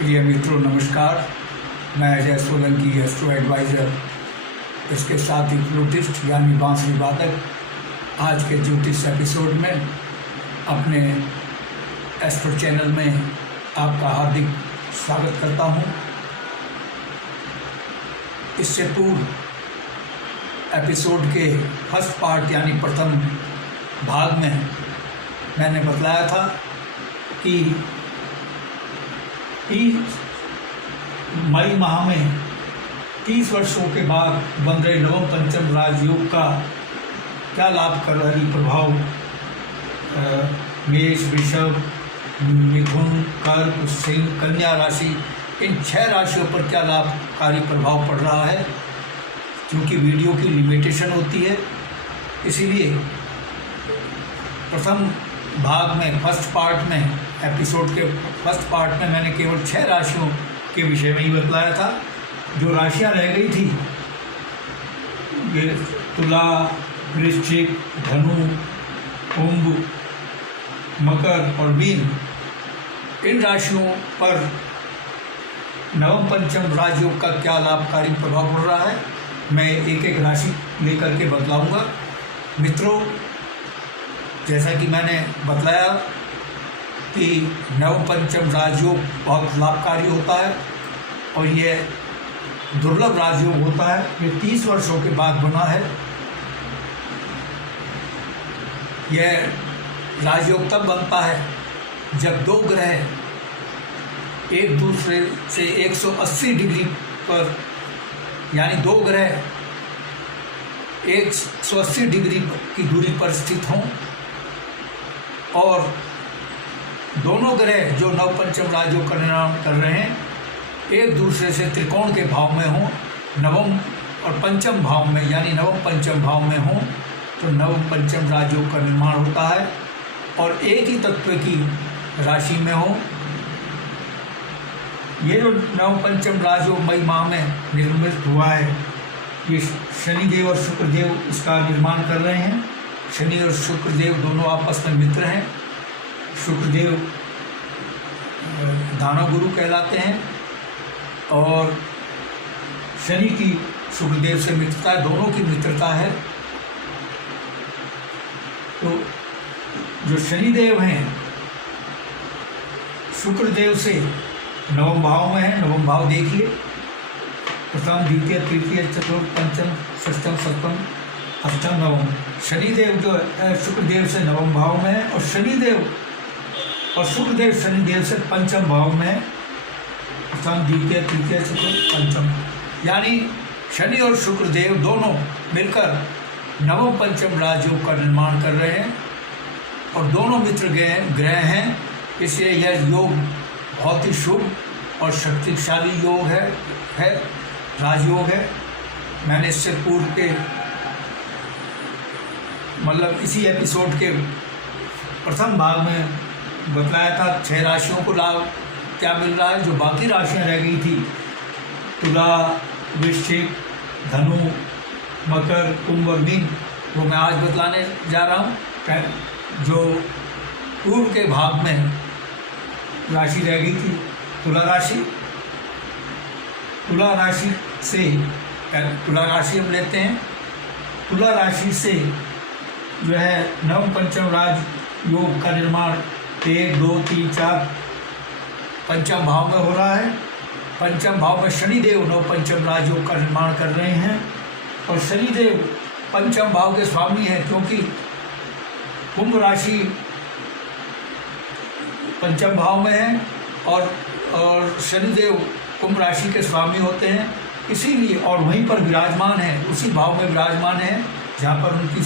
प्रिय मित्रों नमस्कार। मैं अजय सोलंकी एस्ट्रो एडवाइज़र, इसके साथ ही फ्लूटिस्ट यानी बांसुरी वादक आज के ज्योतिष एपिसोड में अपने एस्ट्रो चैनल में आपका हार्दिक स्वागत करता हूं। इससे पूर्व एपिसोड के फर्स्ट पार्ट यानी प्रथम भाग में मैंने बतलाया था कि 30 मई माह में 30 वर्षों के बाद बन रहे नवम पंचम राजयोग का क्या लाभकारी प्रभाव मेष, वृषभ, मिथुन, कर्क, सिंह, कन्या राशि, इन 6 राशियों पर क्या लाभकारी प्रभाव पड़ रहा है। क्योंकि वीडियो की लिमिटेशन होती है, इसीलिए प्रथम भाग में फर्स्ट पार्ट में एपिसोड के फर्स्ट पार्ट में मैंने केवल 6 राशियों के विषय में ही बतलाया था। जो राशियां रह गई थी ये तुला, वृश्चिक, धनु, कुंभ, मकर और मीन, इन राशियों पर नवम पंचम राजयोग का क्या लाभकारी प्रभाव पड़ रहा है मैं एक एक राशि लेकर के बतलाऊंगा। मित्रों, जैसा कि मैंने बतलाया कि नवम पंचम राजयोग बहुत लाभकारी होता है और ये दुर्लभ राजयोग होता है। ये 30 वर्षों के बाद बना है। यह राजयोग तब बनता है जब 2 ग्रह एक दूसरे से 180 डिग्री पर, यानी 2 ग्रह 180 डिग्री की दूरी पर स्थित हों और दोनों ग्रह जो नव पंचम राजयोग का निर्माण कर रहे हैं एक दूसरे से त्रिकोण के भाव में हों, नवम और पंचम भाव में, यानी नवम पंचम भाव में हों, तो नवम पंचम राजयोग का निर्माण होता है। और एक ही तत्व की राशि में हो। ये जो नव पंचम राजयोग मई माह में निर्मित हुआ है, ये शनिदेव और शुक्रदेव इसका निर्माण कर रहे हैं। शनि और शुक्रदेव दोनों आपस में मित्र हैं। शुक्रदेव दानव गुरु कहलाते हैं और शनि की शुक्रदेव से मित्रता, दोनों की मित्रता है। तो जो शनिदेव हैं शुक्रदेव से नवम भाव में है। नवम भाव देखिए, प्रथम, द्वितीय, तृतीय, चतुर्थ, पंचम, षष्ठम, सप्तम, अष्टम, नवम। शनिदेव जो है शुक्रदेव से नवम भाव में है और शनिदेव और शुक्रदेव शनिदेव से पंचम भाव में है। प्रथम, द्वितीय, तृतीय, चतुर्थ, पंचम, यानी शनि और शुक्रदेव दोनों मिलकर नवम पंचम राजयोग का निर्माण कर रहे हैं और दोनों मित्र ग्रह हैं। इसलिए यह योग बहुत ही शुभ और शक्तिशाली योग है राजयोग है। मैंने इससे पूर्व के मतलब इसी एपिसोड के प्रथम भाग में बतलाया था 6 राशियों को लाभ क्या मिल रहा है। जो बाकी राशियां रह गई थी, तुला, वृश्चिक, धनु, मकर, कुंभ और मीन, वो मैं आज बतलाने जा रहा हूँ। जो पूर्व के भाग में राशि रह गई थी तुला राशि, तुला राशि से तुला राशि हम लेते हैं। तुला राशि से जो है नवम पंचम राज योग का निर्माण 1, 2, 3, 4 पंचम भाव में हो रहा है। पंचम भाव में शनिदेव नव पंचम राजयोग का निर्माण कर रहे हैं और शनिदेव पंचम भाव के स्वामी हैं, क्योंकि कुंभ राशि पंचम भाव में है और शनिदेव कुंभ राशि के स्वामी होते हैं। इसीलिए और वहीं पर विराजमान है, उसी भाव में विराजमान है जहाँ पर उनकी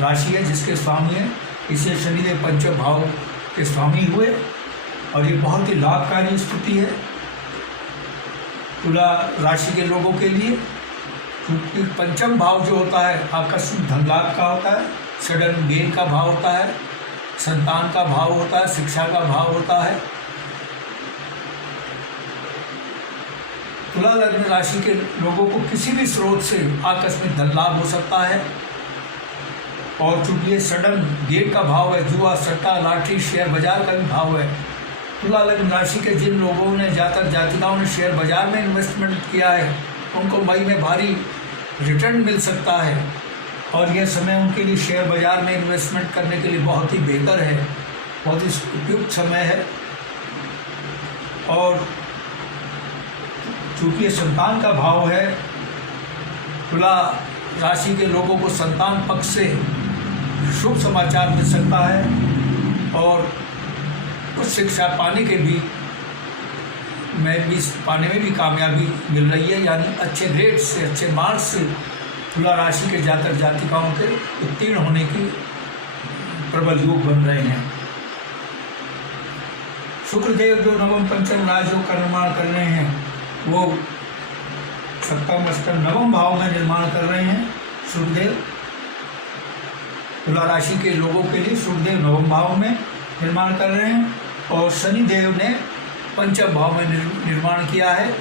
राशि है, जिसके स्वामी है। इससे शनिदेव पंचम भाव के स्वामी हुए और ये बहुत ही लाभकारी स्थिति है तुला राशि के लोगों के लिए। क्योंकि पंचम भाव जो होता है आकस्मिक धन लाभ का होता है, सडन गेन का भाव होता है, संतान का भाव होता है, शिक्षा का भाव होता है। तुला लग्न राशि के लोगों को किसी भी स्रोत से आकस्मिक धन लाभ हो सकता है और चूंकि ये सडन गेन का भाव है, जुआ, सट्टा, लॉटरी, शेयर बाजार का भी भाव है, तुला लग्न राशि के जिन लोगों ने जातक जातिकाओं ने शेयर बाजार में इन्वेस्टमेंट किया है उनको मई में भारी रिटर्न मिल सकता है और यह समय उनके लिए शेयर बाजार में इन्वेस्टमेंट करने के लिए बहुत ही बेहतर है, बहुत ही उपयुक्त समय है। और चूँकि ये संतान का भाव है, तुला राशि के लोगों को संतान पक्ष से शुभ समाचार मिल सकता है और कुछ शिक्षा पाने में भी कामयाबी मिल रही है, यानी अच्छे ग्रेड से, अच्छे मार्क्स से तुला राशि के जातक जातिकाओं के उत्तीर्ण होने की प्रबल योग बन रहे हैं। शुक्रदेव जो नवम पंचम राजयोग का निर्माण कर रहे हैं वो सप्तम अष्टम नवम भाव में निर्माण कर रहे हैं। शुक्रदेव तुला राशि के लोगों के लिए शुक्रदेव नवम भाव में निर्माण कर रहे हैं और शनिदेव ने पंचम भाव में निर्माण किया है।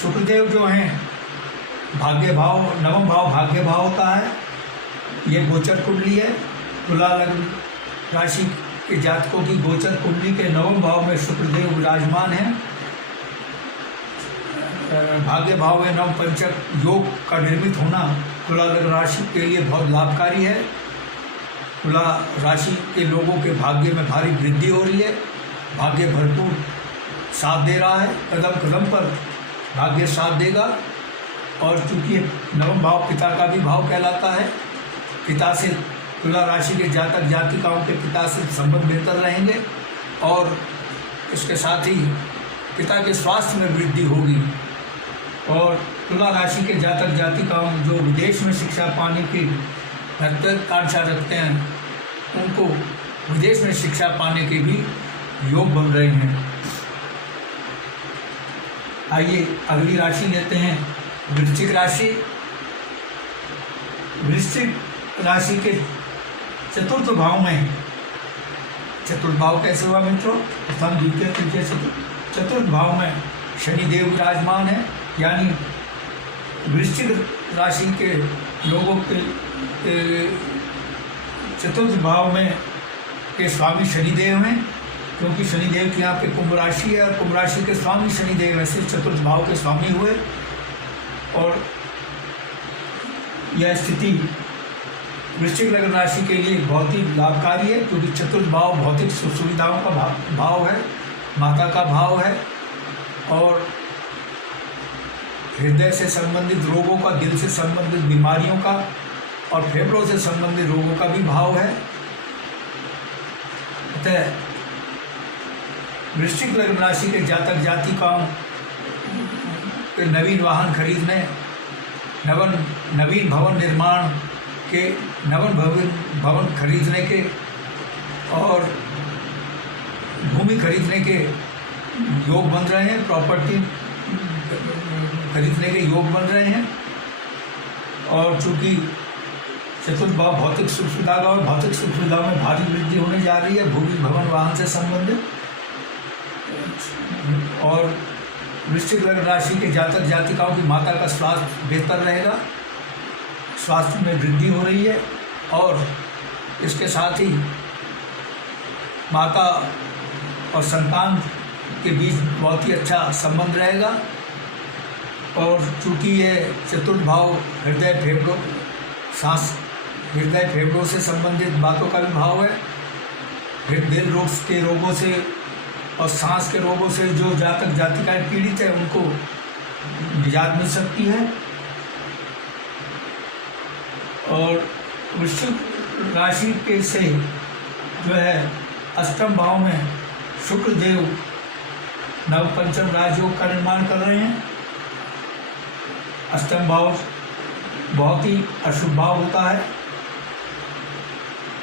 शुक्रदेव जो हैं भाग्य भाव, नवम भाव भाग्य भाव होता है, ये गोचर कुंडली है। तुला लग्न राशि के जातकों की गोचर कुंडली के नवम भाव में शुक्रदेव विराजमान है। भाग्य भाव में नव पंचक योग का निर्मित होना तुला लग्न राशि के लिए बहुत लाभकारी है। तुला राशि के लोगों के भाग्य में भारी वृद्धि हो रही है, भाग्य भरपूर साथ दे रहा है, कदम कदम पर भाग्य साथ देगा। और चूँकि नवम भाव पिता का भी भाव कहलाता है, पिता से तुला राशि के जातक जातिकाओं के पिता से संबंध बेहतर रहेंगे और इसके साथ ही पिता के स्वास्थ्य में वृद्धि होगी। और तुला राशि के जातक जातिकाओं जो विदेश में शिक्षा पाने की महत्वाकांक्षा रखते हैं उनको विदेश में शिक्षा पाने के भी योग बन रहे हैं। आइए अगली राशि लेते हैं वृश्चिक राशि। वृश्चिक राशि के चतुर्थ भाव में, चतुर्थ भाव कैसे हुआ मित्रों? प्रथम द्वितीय तृतीय चतुर्थ भाव में शनिदेव विराजमान है, यानी वृश्चिक राशि के लोगों के चतुर्थ भाव में के स्वामी शनिदेव हैं, क्योंकि शनिदेव की यहाँ पे कुंभ राशि है और कुंभ राशि के स्वामी शनिदेव ऐसे चतुर्थ भाव के स्वामी हुए। और यह स्थिति वृश्चिक लग्न राशि के लिए बहुत ही लाभकारी है, क्योंकि चतुर्थ भाव भौतिक सुख सुविधाओं का भाव है, माता का भाव है और हृदय से संबंधित रोगों का, दिल से संबंधित बीमारियों का और फेफड़ों से संबंधित रोगों का भी भाव है। अतः वृश्चिक लग्न राशि के जातक जातिकाओं के नवीन वाहन खरीदने, नवीन भवन निर्माण के, भवन खरीदने के और भूमि खरीदने के योग बन रहे हैं, प्रॉपर्टी खरीदने के योग बन रहे हैं। और चूँकि चतुर्थ भाव भौतिक सुख सुविधा का और भौतिक सुख सुविधा में भारी वृद्धि होने जा रही है, भूमि भवन वाहन से संबंधित। और वृश्चिक लग्न राशि के जातक जातिकाओं की माता का स्वास्थ्य बेहतर रहेगा, स्वास्थ्य में वृद्धि हो रही है और इसके साथ ही माता और संतान के बीच बहुत ही अच्छा संबंध रहेगा। और चूँकि ये चतुर्थ भाव हृदय फेफड़ों, सांस, हृदय फेफड़ों से संबंधित बातों का भी भाव है। दिल रोग के रोगों से और सांस के रोगों से जो जातक जातिकाएं पीड़ित है उनको निजात मिल सकती है। और वृश्चिक राशि के से जो है अष्टम भाव में शुक्र देव नव पंचम राजयोग का निर्माण कर रहे हैं। अष्टम भाव बहुत ही अशुभ भाव होता है।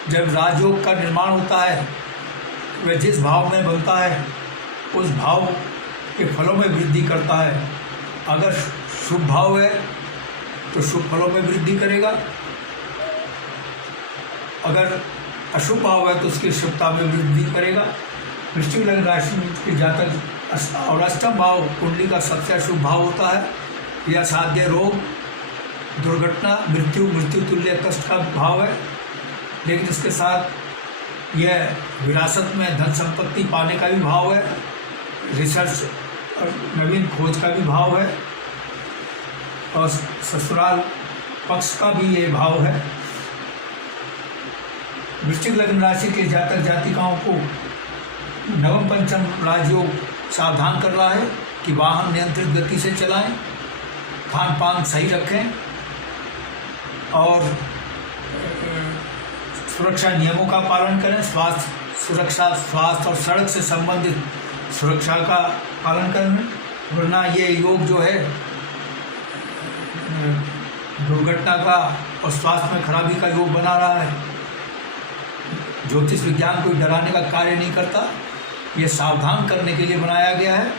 जब राजयोग का निर्माण होता है वह जिस भाव में बनता है उस भाव के फलों में वृद्धि करता है। अगर शुभ भाव है तो शुभ फलों में वृद्धि करेगा, अगर अशुभ भाव है तो उसकी शुभता में वृद्धि करेगा। वृश्चिक लग्न राशि के जातक और अष्टम भाव कुंडली का सबसे अशुभ भाव होता है। यह असाध्य रोग, दुर्घटना, मृत्यु तुल्य कष्ट का भाव है। लेकिन इसके साथ यह विरासत में धन संपत्ति पाने का भी भाव है, रिसर्च और नवीन खोज का भी भाव है, और ससुराल पक्ष का भी ये भाव है। वृश्चिक लग्न राशि के जातक जातिकाओं को नवम पंचम राजयोग सावधान कर रहा है कि वाहन नियंत्रित गति से चलाएं, खान पान सही रखें और सुरक्षा नियमों का पालन करें। स्वास्थ्य सुरक्षा, स्वास्थ्य और सड़क से संबंधित सुरक्षा का पालन करें, वरना ये योग जो है दुर्घटना का और स्वास्थ्य में खराबी का योग बना रहा है। ज्योतिष विज्ञान कोई डराने का कार्य नहीं करता, ये सावधान करने के लिए बनाया गया है,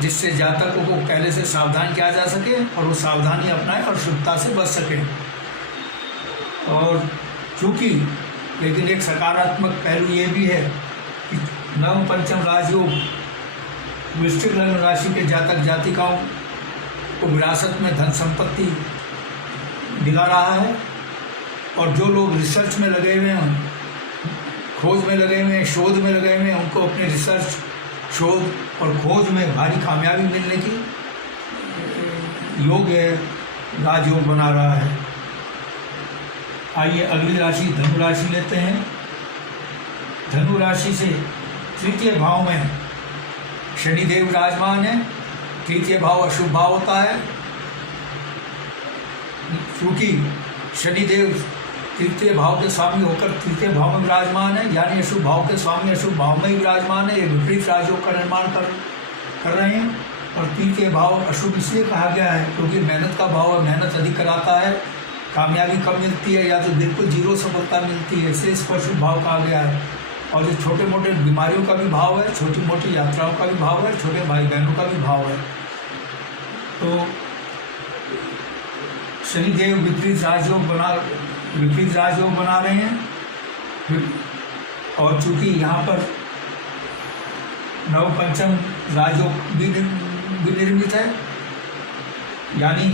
जिससे जातकों को पहले से सावधान किया जा सके और वो सावधानी अपनाएं और शुभता से बच सकें। और चूँकि लेकिन एक सकारात्मक पहलू ये भी है कि नवम पंचम राजयोग वृश्चिक लग्न राशि के जातक जातिकाओं को विरासत में धन संपत्ति दिला रहा है, और जो लोग रिसर्च में लगे हुए हैं, खोज में लगे हुए हैं, शोध में लगे हुए हैं, उनको अपने रिसर्च, शोध और खोज में भारी कामयाबी मिलने की योग है, राजयोग बना रहा है। आइए अगली राशि धनु राशि लेते हैं। धनु राशि से तृतीय भाव में शनिदेव विराजमान है। तृतीय भाव अशुभ भाव होता है, क्योंकि शनिदेव तृतीय भाव के स्वामी होकर तृतीय भाव में विराजमान है, यानी अशुभ भाव के स्वामी अशुभ भाव में ही विराजमान है। ये विपरीत राजयोग का निर्माण कर रहे हैं। और तृतीय भाव अशुभ इसलिए कहा गया है क्योंकि मेहनत का भाव है, मेहनत अधिक कराता है, कामयाबी कम मिलती है या तो बिल्कुल जीरो सफलता मिलती है, इसलिए इसको अशुभ भाव कहा गया है। और जो छोटे मोटे बीमारियों का भी भाव है, छोटी मोटी यात्राओं का भी भाव है, छोटे भाई बहनों का भी भाव है। तो शनिदेव विपरीत राजयोग बना रहे हैं। और चूंकि यहाँ पर नव पंचम राजयोग भी निर्मित है, यानी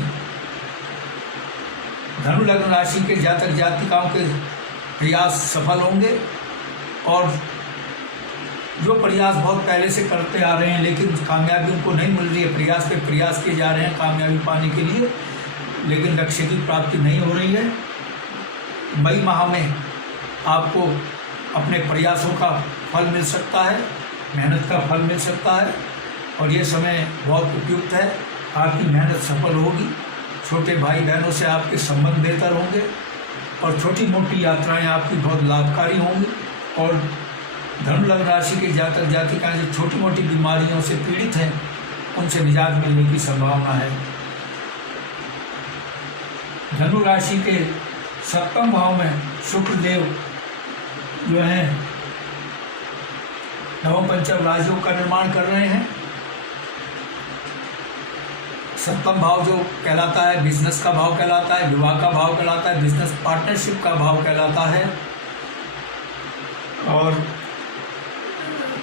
धनु लग्न राशि के जातक जातिकाओं के प्रयास सफल होंगे, और जो प्रयास बहुत पहले से करते आ रहे हैं लेकिन कामयाबी उनको नहीं मिल रही है, प्रयास पे प्रयास किए जा रहे हैं कामयाबी पाने के लिए, लेकिन लक्ष्य की प्राप्ति नहीं हो रही है। मई माह में आपको अपने प्रयासों का फल मिल सकता है, मेहनत का फल मिल सकता है, और ये समय बहुत उपयुक्त है। आपकी मेहनत सफल होगी, छोटे भाई बहनों से आपके संबंध बेहतर होंगे, और छोटी मोटी यात्राएं आपकी बहुत लाभकारी होंगी। और धनु लग्न राशि के जातक जातिकाएं जो छोटी मोटी बीमारियों से पीड़ित हैं, उनसे निजात मिलने की संभावना है। धनु राशि के सप्तम भाव में शुक्रदेव जो हैं नवम पंचम राजयोग का निर्माण कर रहे हैं। सप्तम भाव जो कहलाता है बिजनेस का भाव कहलाता है, विवाह का भाव कहलाता है, बिजनेस पार्टनरशिप का भाव कहलाता है, और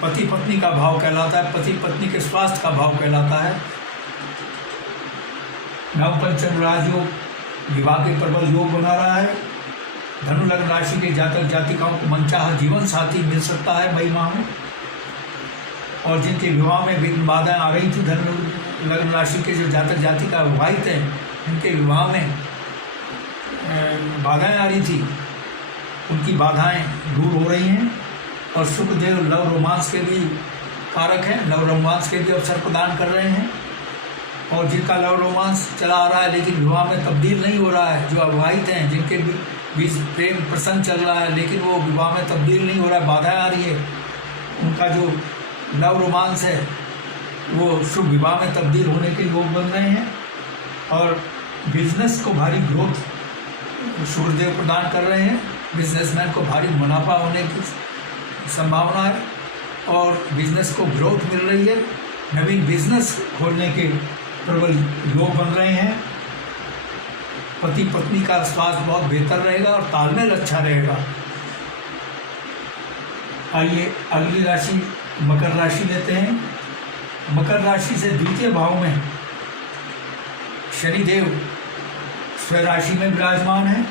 पति पत्नी का भाव कहलाता है, पति पत्नी के स्वास्थ्य का भाव कहलाता है। नव पंचम राजयोग विवाह के प्रबल योग बना रहा है। धनु लग्न राशि के जातक जातिकाओं को मनचाहा जीवन साथी मिल सकता है मई माह में, और जिनके विवाह में विघ्न बाधाएं आ रही थी, धनु लग्न राशि के जो जातक जातिका विवाहित हैं, उनके विवाह में बाधाएं आ रही थी, उनकी बाधाएं दूर हो रही हैं। और शुक्रदेव लव रोमांस के भी कारक हैं, लव रोमांस के भी अवसर प्रदान कर रहे हैं। और जिनका लव रोमांस चला आ रहा है लेकिन विवाह में तब्दील नहीं हो रहा है, जो अविवाहित हैं, जिनके बीच प्रेम प्रसंग चल रहा है लेकिन वो विवाह में तब्दील नहीं हो रहा है, बाधाएं आ रही है, उनका जो लव रोमांस है वो शुभ विवाह में तब्दील होने के योग बन रहे हैं। और बिजनेस को भारी ग्रोथ शुक्रदेव प्रदान कर रहे हैं, बिजनेसमैन को भारी मुनाफा होने की संभावना है, और बिजनेस को ग्रोथ मिल रही है। नवीन बिजनेस खोलने के प्रबल योग बन रहे हैं। पति पत्नी का स्वास्थ्य बहुत बेहतर रहेगा और तालमेल अच्छा रहेगा। आइए अगली राशि मकर राशि लेते हैं। मकर राशि से द्वितीय भाव में शनिदेव स्वराशि में विराजमान है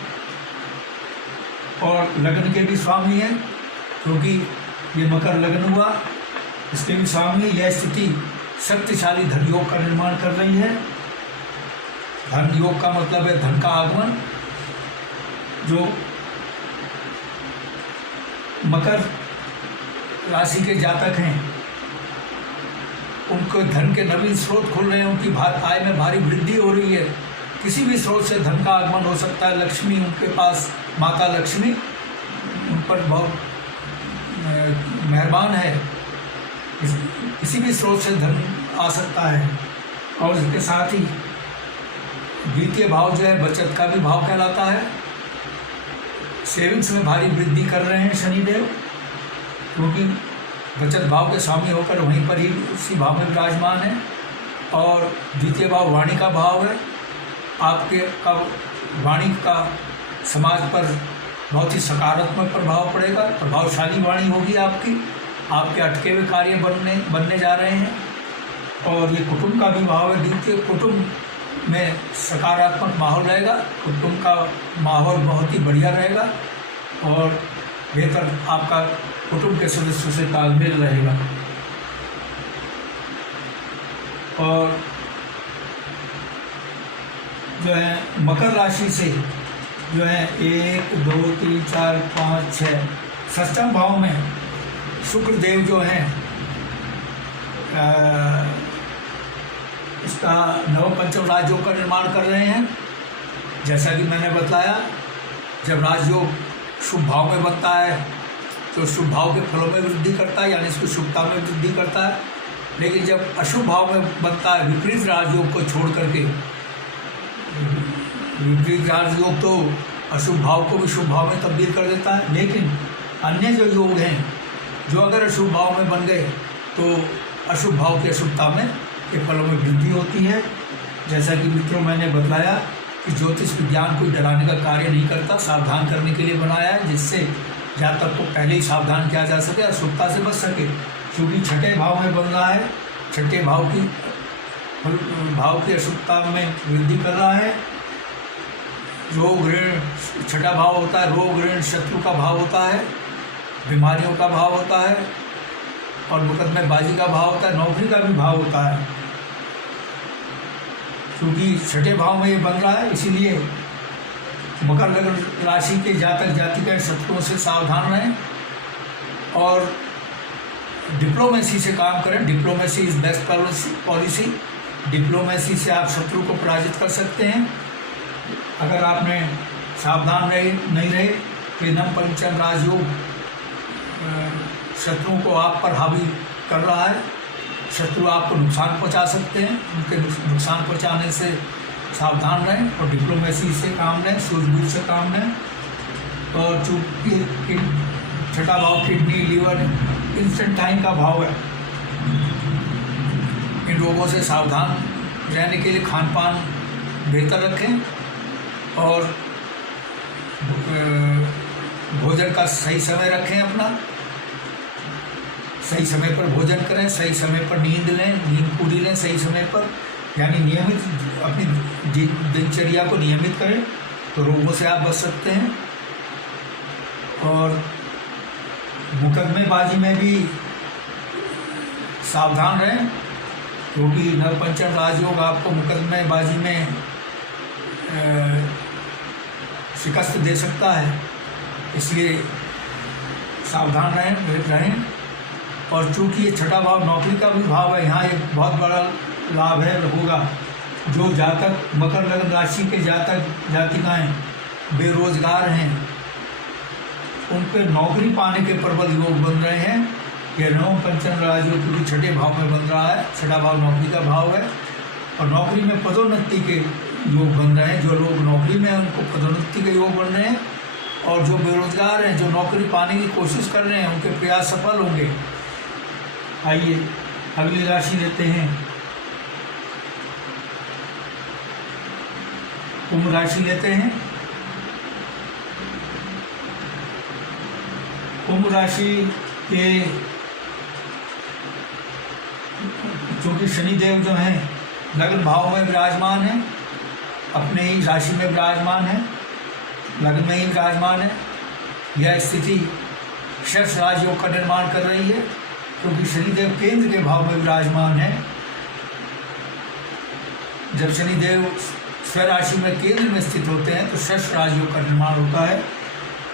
और लग्न के भी स्वामी हैं, क्योंकि ये मकर लग्न हुआ, इसके भी सामने यह स्थिति शक्तिशाली धन योग का निर्माण कर रही है। धन योग का मतलब है धन का आगमन। जो मकर राशि के जातक हैं उनको धन के नवीन स्रोत खुल रहे हैं, उनकी आय में भारी वृद्धि हो रही है। किसी भी स्रोत से धन का आगमन हो सकता है। लक्ष्मी उनके पास, माता लक्ष्मी उन पर बहुत मेहरबान है। किसी भी स्रोत से धन आ सकता है। और इसके साथ ही द्वितीय भाव जो है बचत का भी भाव कहलाता है। सेविंग्स में भारी वृद्धि कर रहे हैं शनिदेव, क्योंकि बचत भाव के स्वामी होकर वहीं पर ही उसी भाव में विराजमान है। और द्वितीय भाव वाणी का भाव है। आपके का वाणी का समाज पर बहुत ही सकारात्मक प्रभाव पड़ेगा। प्रभावशाली वाणी होगी आपकी। आपके अटके हुए कार्य बनने जा रहे हैं। और ये कुटुंब का भी भाव है। द्वितीय कुटुंब में सकारात्मक माहौल रहेगा। कुटुंब का माहौल बहुत ही बढ़िया रहेगा और बेहतर आपका कुटुंब के सदस्यों से तालमेल रहेगा। और जो है मकर राशि से जो है 1 2 3 4 5 6 षष्ठम भाव में शुक्र देव जो हैं इसका नव पंचम राजयोग का निर्माण कर रहे हैं। जैसा कि मैंने बताया, जब राजयोग शुभ भाव में बनता है तो शुभ भाव के फलों में वृद्धि करता है, यानी इसकी शुभता में वृद्धि करता है। लेकिन जब अशुभ भाव में बनता है, विपरीत राजयोग को छोड़ करके, विपरीत राजयोग तो अशुभ भाव को भी शुभ भाव में तब्दील कर देता है। लेकिन अन्य जो योग हैं, जो अगर अशुभ भाव में बन गए तो अशुभ भाव की अशुभता में के फलों में वृद्धि होती है। जैसा कि मित्रों मैंने बताया कि ज्योतिष विज्ञान कोई डराने का कार्य नहीं करता, सावधान करने के लिए बनाया है, जिससे जातक को पहले ही सावधान किया जा सके, अशुभता से बच सके। क्योंकि छठे भाव में बन रहा है, छठे भाव की अशुभता में वृद्धि कर रहा है। रोग ऋण, छठा भाव होता है रोग ऋण शत्रु का भाव होता है, बीमारियों का भाव होता है और मुकदमेबाजी का भाव होता है, नौकरी का भी भाव होता है। क्योंकि छठे भाव में ये बन रहा है, इसीलिए मकर लग्न राशि के जातक जातिकाएं शत्रुओं से सावधान रहें और डिप्लोमेसी से काम करें। Diplomacy is best policy. Diplomacy से आप शत्रु को पराजित कर सकते हैं। अगर आपने सावधान नहीं रहे कि नव पंचम राजयोग शत्रुओं को आप पर हावी कर रहा है, शत्रु आपको नुकसान पहुंचा सकते हैं। उनके नुकसान पहुंचाने से सावधान रहें और डिप्लोमेसी से काम लें, सूझबूझ से काम लें। और चूँकि छठा भाव किडनी, लीवर, इंस्टेंटाइन का भाव है, इन रोगों से सावधान रहने के लिए खान पान बेहतर रखें और भोजन का सही समय रखें। अपना सही समय पर भोजन करें, सही समय पर नींद लें, नींद पूरी लें सही समय पर, यानी नियमित अपनी दिनचर्या को नियमित करें तो रोगों से आप बच सकते हैं। और मुकदमेबाजी में भी सावधान रहें, क्योंकि नवपंचम राजयोग आपको मुकदमेबाजी में शिकस्त दे सकता है, इसलिए सावधान रहें। और चूँकि ये छठा भाव नौकरी का भी भाव है, यहाँ एक बहुत बड़ा लाभ है होगा। जो जातक मकर लग्न राशि के जातक जातिकाएँ बेरोजगार हैं, उन पर नौकरी पाने के प्रबल योग बन रहे हैं। यह नव पंचम राजयोग क्योंकि छठे भाव में बन रहा है, छठा भाव नौकरी का भाव है और नौकरी में पदोन्नति के योग बन रहे हैं। जो लोग नौकरी में हैं उनको पदोन्नति के योग बन रहे हैं और जो बेरोजगार हैं, जो नौकरी पाने की कोशिश कर रहे हैं, उनके प्रयास सफल होंगे। आइए अगली राशि लेते हैं, कुंभ राशि लेते हैं। कुंभ राशि के चूँकि शनिदेव जो हैं लग्न भाव में विराजमान हैं, अपने ही राशि में विराजमान है, लग्न में ही विराजमान है। यह स्थिति षष्ठ राजयोग का निर्माण कर रही है, क्योंकि शनिदेव केंद्र के भाव में विराजमान है। जब शनिदेव स्वयं राशि में केंद्र में स्थित होते हैं तो षष्ठ राजयोग का निर्माण होता है।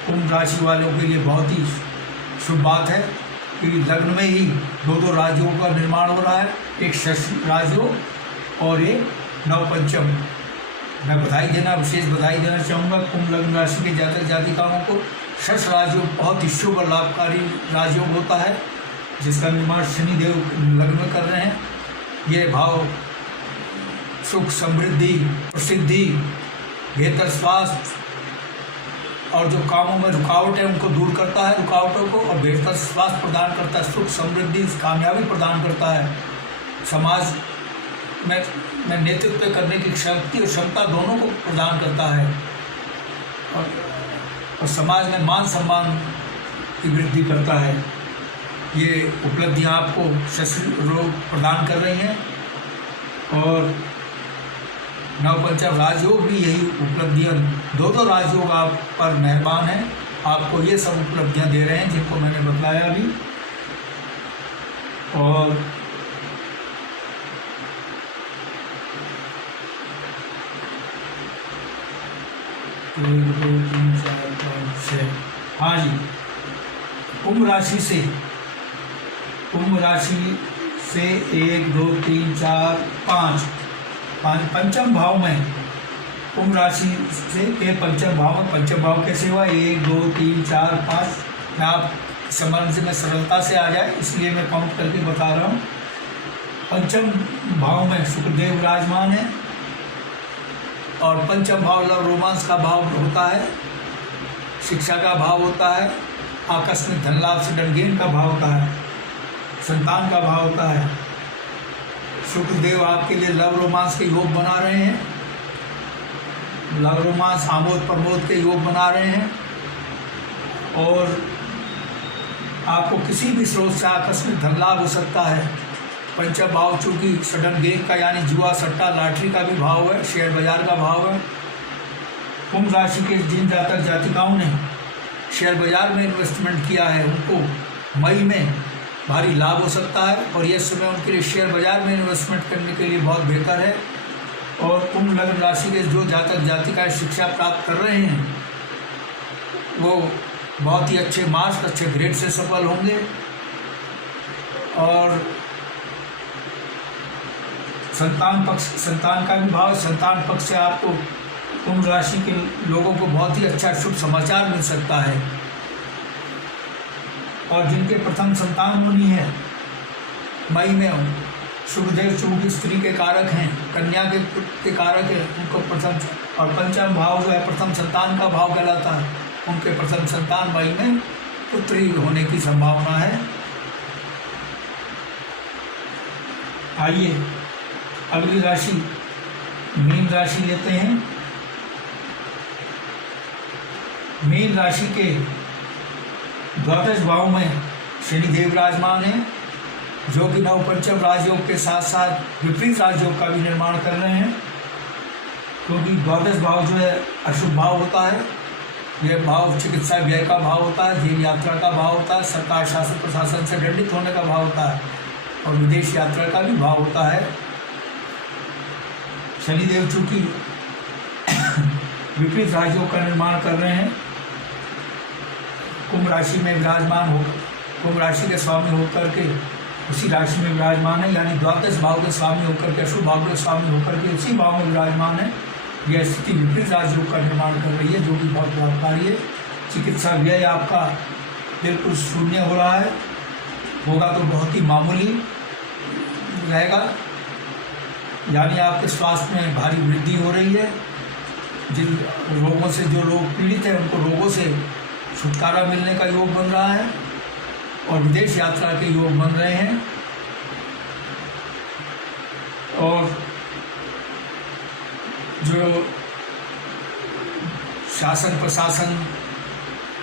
कुंभ राशि वालों के लिए बहुत ही शुभ बात है कि लग्न में ही दो राजयोग का निर्माण हो रहा है, एक षष्ठ राजयोग और एक नवपंचम। मैं विशेष बधाई देना चाहूँगा कुंभ लग्न राशि के जातक जातिकाओं को। षष्ठ राजयोग बहुत ही शुभ और लाभकारी राजयोग होता है, जिसका निर्माण शनिदेव लग्न में कर रहे हैं। ये भाव सुख, समृद्धि, प्रसिद्धि, बेहतर स्वास्थ्य और जो कामों में रुकावट है उनको दूर करता है, रुकावटों को, और बेहतर स्वास्थ्य प्रदान करता है, सुख, समृद्धि, कामयाबी प्रदान करता है। समाज में नेतृत्व करने की शक्ति और क्षमता दोनों को प्रदान करता है, और समाज में मान सम्मान की वृद्धि करता है। ये उपलब्धियां आपको षष्ठ रोग प्रदान कर रही हैं, और नवपंचम राजयोग भी यही उपलब्धियां, दो राजयोग आप पर मेहरबान हैं, आपको ये सब उपलब्धियां दे रहे हैं जिनको मैंने बतलाया अभी। और एक, दो, तीन, चार, पाँच, छः, हाँ जी, कुंभ राशि से 1, 2, 3, 4, 5 पंचम भाव में, कुंभ राशि से के पंचम भाव कैसे हुआ? 1, 2, 3, 4, 5। मैं आप समझ में सरलता से आ जाए इसलिए मैं काउंट करके बता रहा हूँ। पंचम भाव में शुक्रदेव विराजमान है, और पंचम भाव लव रोमांस का भाव होता है, शिक्षा का भाव होता है, आकस्मिक धन लाभ से डनगेन का भाव होता है, संतान का भाव होता है। शुक्रदेव आपके लिए लव रोमांस के योग बना रहे हैं, लव रोमांस आमोद प्रमोद के योग बना रहे हैं, और आपको किसी भी स्रोत से आकस्मिक धन लाभ हो सकता है। पंचम भाव चूँकि सडन गेन का यानी जुआ, सट्टा, लॉटरी का भी भाव है, शेयर बाजार का भाव है। कुंभ राशि के जिन जातक जातिकाओं ने शेयर बाजार में इन्वेस्टमेंट किया है उनको मई में भारी लाभ हो सकता है, और यह समय उनके लिए शेयर बाजार में इन्वेस्टमेंट करने के लिए बहुत बेहतर है। और कुंभ लग्न राशि के जो जातक जातिकाएं शिक्षा प्राप्त कर रहे हैं वो बहुत ही अच्छे मार्क्स, अच्छे ग्रेड से सफल होंगे। और संतान का भी भाव, संतान पक्ष से आपको कुंभ राशि के लोगों को बहुत ही अच्छा शुभ समाचार मिल सकता है। और जिनके प्रथम संतान होनी है मई में, शुक्रदेव चूंकि स्त्री के कारक हैं, कन्या के कारक है, उनको प्रथम, और पंचम भाव जो है प्रथम संतान का भाव कहलाता है, उनके प्रथम संतान मई में पुत्री होने की संभावना है। आइए अगली राशि मीन राशि लेते हैं। मीन राशि के द्वादश भाव में शनिदेव विराजमान है, जो कि नवपंचम राजयोग के साथ साथ विपरीत राजयोग का भी निर्माण कर रहे हैं, क्योंकि द्वादश भाव जो है अशुभ भाव होता है। यह भाव चिकित्सा व्यय का भाव होता है, जेल यात्रा का भाव होता है, सरकार शासन प्रशासन से दंडित होने का भाव होता है, और विदेश यात्रा का भी भाव होता है। शनिदेव चूंकि विपरीत राजयोग का निर्माण कर रहे हैं, कुंभ राशि में विराजमान हो, कुंभ राशि के स्वामी होकर के उसी राशि में विराजमान है, यानी द्वादश भाव के स्वामी होकर के, अशुभ भाव के स्वामी होकर के उसी भाव में विराजमान है। यह स्थिति विपरीत राजयोग का निर्माण कर रही है, जो कि बहुत लाभकारी है। चिकित्सा व्यय आपका बिल्कुल शून्य हो रहा है, होगा तो बहुत ही मामूली रहेगा, यानी आपके स्वास्थ्य में भारी वृद्धि हो रही है। जिन रोगों से जो लोग पीड़ित हैं उनको रोगों से छुटकारा मिलने का योग बन रहा है, और विदेश यात्रा के योग बन रहे हैं। और जो शासन प्रशासन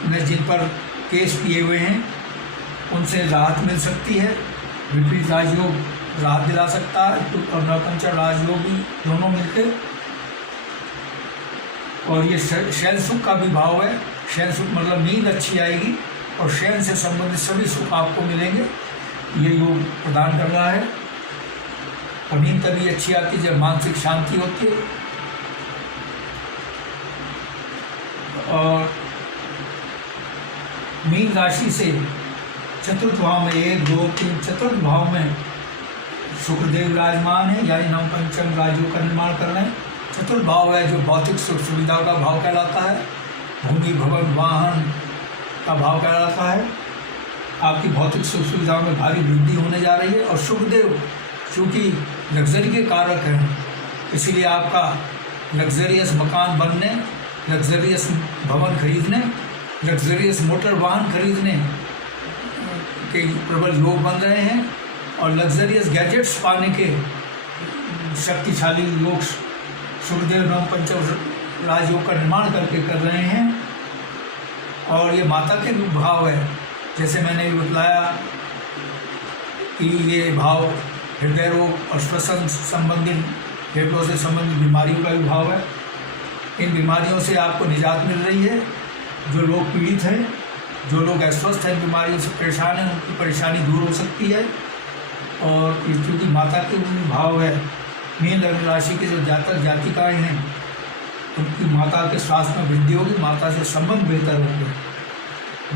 ने जिन पर केस किए हुए हैं उनसे राहत मिल सकती है। विपरीत राजयोग राहत दिला सकता है, और नवपंचम राजयोग भी दोनों मिलकर। और ये शैल सुख का भी भाव है। शैल सुख मतलब नींद अच्छी आएगी, और शयन से संबंधित सभी सुख आपको मिलेंगे। ये योग प्रदान कर रहा है। और नींद तभी अच्छी आती है जब मानसिक शांति होती है। और मीन राशि से चतुर्थ भाव में 1, 2, 3 चतुर्थ भाव में शुक्रदेव विराजमान है, यानी नव पंचम राजयोग का निर्माण कर रहे हैं। चतुर्थ भाव है जो भौतिक सुख सुविधा का भाव कहलाता है, भूमि भवन वाहन का भाव कहलाता है। आपकी भौतिक सुख सुविधाओं में भारी वृद्धि होने जा रही है। और शुक्रदेव चूँकि लग्जरी के कारक हैं, इसीलिए आपका लग्जरियस मकान बनने, लग्जरियस भवन खरीदने, लग्जरियस मोटर वाहन खरीदने के प्रबल योग बन रहे हैं। और लग्जरियस गैजेट्स पाने के शक्तिशाली योग शुक्रदेव नव पंचम राजयोग का निर्माण करके कर रहे हैं। और ये माता के भाव है, जैसे मैंने बताया कि ये भाव हृदय रोग और श्वसन संबंधी फेफड़ों से संबंधित बीमारियों का भी भाव है। इन बीमारियों से आपको निजात मिल रही है। जो लोग पीड़ित हैं, जो लोग अस्वस्थ हैं, बीमारियों से परेशान हैं, उनकी परेशानी दूर हो सकती है। और क्योंकि माता के भाव है, मीन लग्न राशि के जो जातक जातिकाएँ हैं उनकी माता के स्वास्थ्य में वृद्धि होगी, माता से संबंध बेहतर होंगे।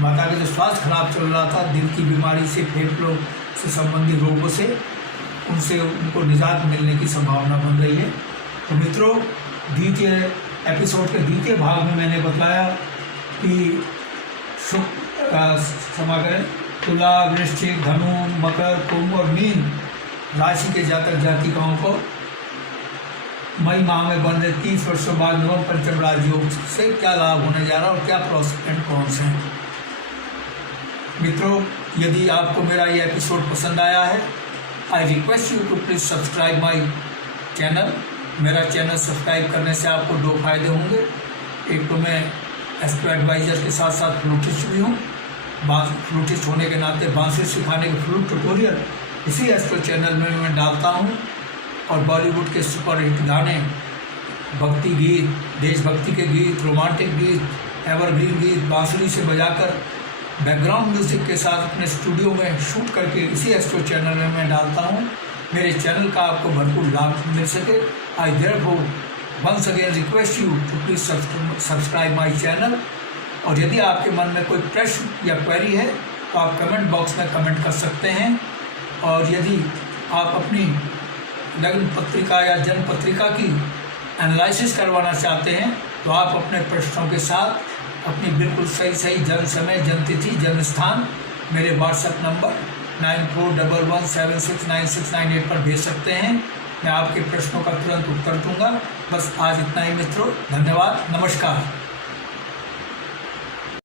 माता का जो स्वास्थ्य खराब चल रहा था, दिल की बीमारी से, फेफड़ों से संबंधित रोगों से, उनसे उनको निजात मिलने की संभावना बन रही है। तो मित्रों, द्वितीय एपिसोड के द्वितीय भाग में मैंने बताया कि क्षमा करें, तुला, वृश्चिक, धनु, मकर, कुंभ और मीन राशि के जातक जातिकाओं को मई माह में बन रहे 30 वर्षों बाद नवम पंचम राजयोग से क्या लाभ होने जा रहा है और क्या प्रोस एंड कॉन्स हैं। मित्रों, यदि आपको मेरा ये एपिसोड पसंद आया है, I request you to please subscribe my channel. मेरा चैनल सब्सक्राइब करने से आपको 2 फायदे होंगे। एक तो मैं एस्ट्रो एडवाइज़र के साथ साथ फ्लूटिस्ट भी हूँ। फ्लूटिस्ट होने के नाते बांसुरी सिखाने के फ्लूट ट्यूटोरियल इसी एस्ट्रो चैनल में मैं डालता हूँ। और बॉलीवुड के सुपरहिट गाने, भक्ति गीत, देशभक्ति के गीत, रोमांटिक गीत, एवरग्रीन गीत बांसुरी से बजाकर बैकग्राउंड म्यूजिक के साथ अपने स्टूडियो में शूट करके इसी एस्ट्रो चैनल में मैं डालता हूँ। मेरे चैनल का आपको भरपूर लाभ मिल सके, I therefore once again request you to please subscribe my channel. और यदि आपके मन में कोई प्रश्न या क्वेरी है तो आप कमेंट बॉक्स में कमेंट कर सकते हैं। और यदि आप अपनी लग्न पत्रिका या जन्म पत्रिका की एनालिसिस करवाना चाहते हैं तो आप अपने प्रश्नों के साथ अपनी बिल्कुल सही जन्म समय, जन्म तिथि, जन्म स्थान मेरे व्हाट्सएप नंबर 9411769698 पर भेज सकते हैं। मैं आपके प्रश्नों का तुरंत उत्तर दूंगा। बस आज इतना ही मित्रों, धन्यवाद, नमस्कार।